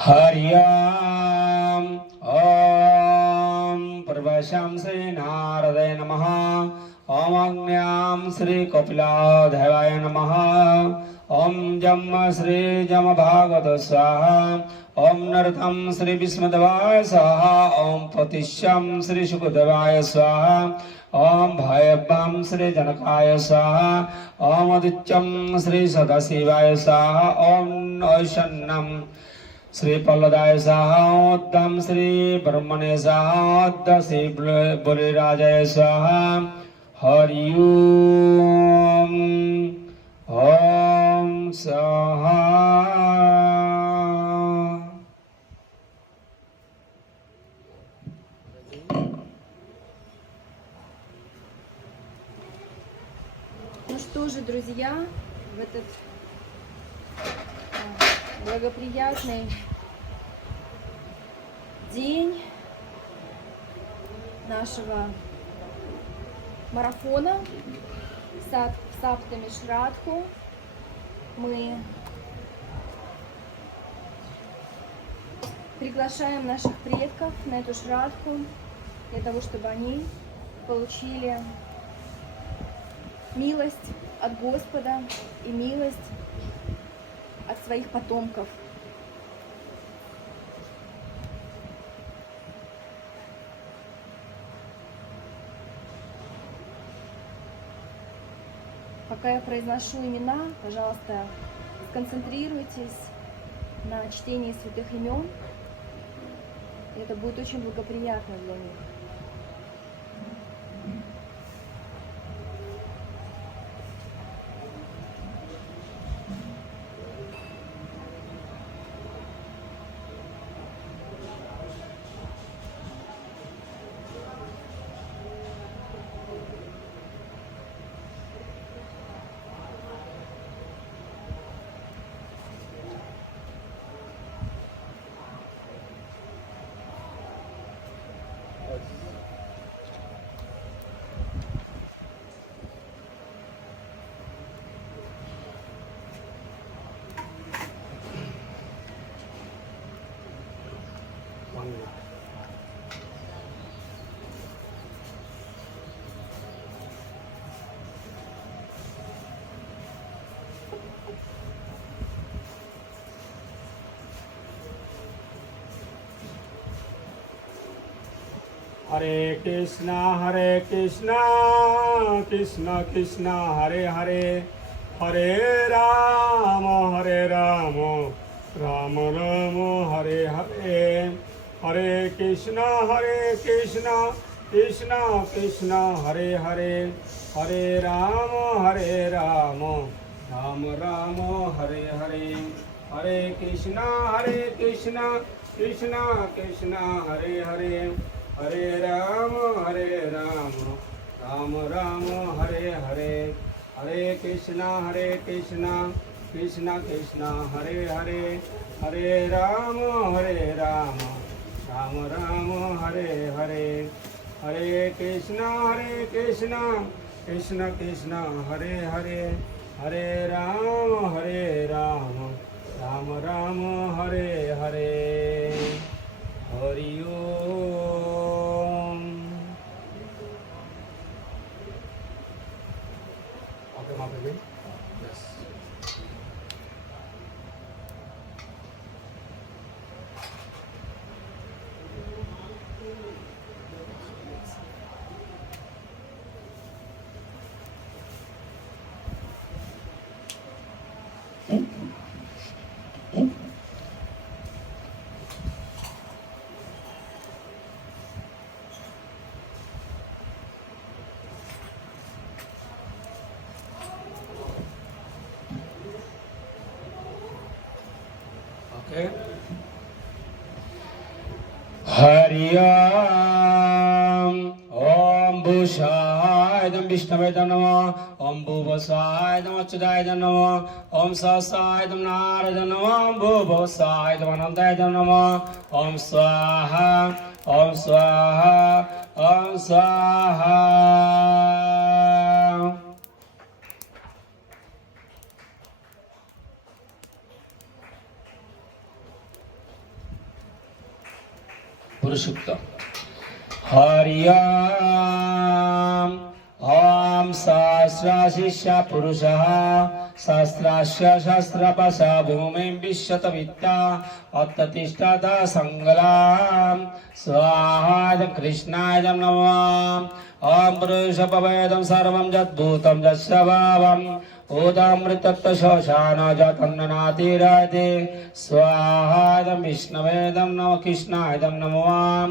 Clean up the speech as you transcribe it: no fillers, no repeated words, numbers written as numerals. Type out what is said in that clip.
हरि ओम प्रवशं श्री नारदाय नमः। ओम अग्न्यां श्री कपिलादेवाय नमः। ओम जम श्री जम भागवत स्वाहा। ओम नरतं श्री विष्णुदेवाय स्वाहा। ओम प्रतिष्यं श्री शुकदेवाय स्वाहा। ओम भयभं श्री जनकाय स्वाहा। ओम उदित्यं श्री सदाशिवाय स्वाहा। ओम ऐशन्यं श्री पल्लदाय स्वाहा। उद्दम श्री ब्रह्मणे स्वाहा। उद्द श्री बलिराजाय स्वाहा। हरि ओम ओम स्वाहा। Ну что же, друзья, в этот благоприятный день нашего марафона Саптами Шрадху мы приглашаем наших предков на эту Шрадху для того, чтобы они получили милость от Господа и милость от своих потомков. Пока я произношу имена, пожалуйста, сконцентрируйтесь на чтении святых имен. Это будет очень благоприятно для них. हरे कृष्णा कृष्ण कृष्ण हरे हरे, हरे राम राम राम हरे हरे, हरे कृष्ण कृष्ण कृष्ण हरे हरे, हरे राम राम राम हरे हरे, हरे कृष्ण कृष्ण कृष्ण हरे हरे, हरे राम राम राम हरे हरे, हरे कृष्ण कृष्ण कृष्ण हरे हरे, हरे राम राम राम हरे हरे, हरे कृष्ण कृष्ण कृष्ण हरे हरे, हरे राम राम राम हरे हरे। हरि ओम। Okay, my baby. Yes. Hari ओम। ओम भूषाय स्वाहायदं विष्णवेदं नमः ॐ भूवस्वाहायदं अच्युतायदं नमः ॐ सहस्रायदं नारायणं नमः ॐ भूवस्वाहायदं अनन्तायदं नमः ॐ स्वाहा ॐ स्वाहा ॐ स्वाहा पुरुषोत्तम हरि ओम ओम सहस्राशिष्य पुरुषः सहस्रास्य सहस्रपशा भूमिं विश्वतवित्ता अत्ततिष्ठत संगलां स्वाहा कृष्णाय नमः ओम पुरुषपवेदं सर्वं यद्भूतं यस्वभावम् ओदामृतत्व शोषाण जतन्नातिराते स्वाहा विष्णवेदं नमः कृष्णाय नमः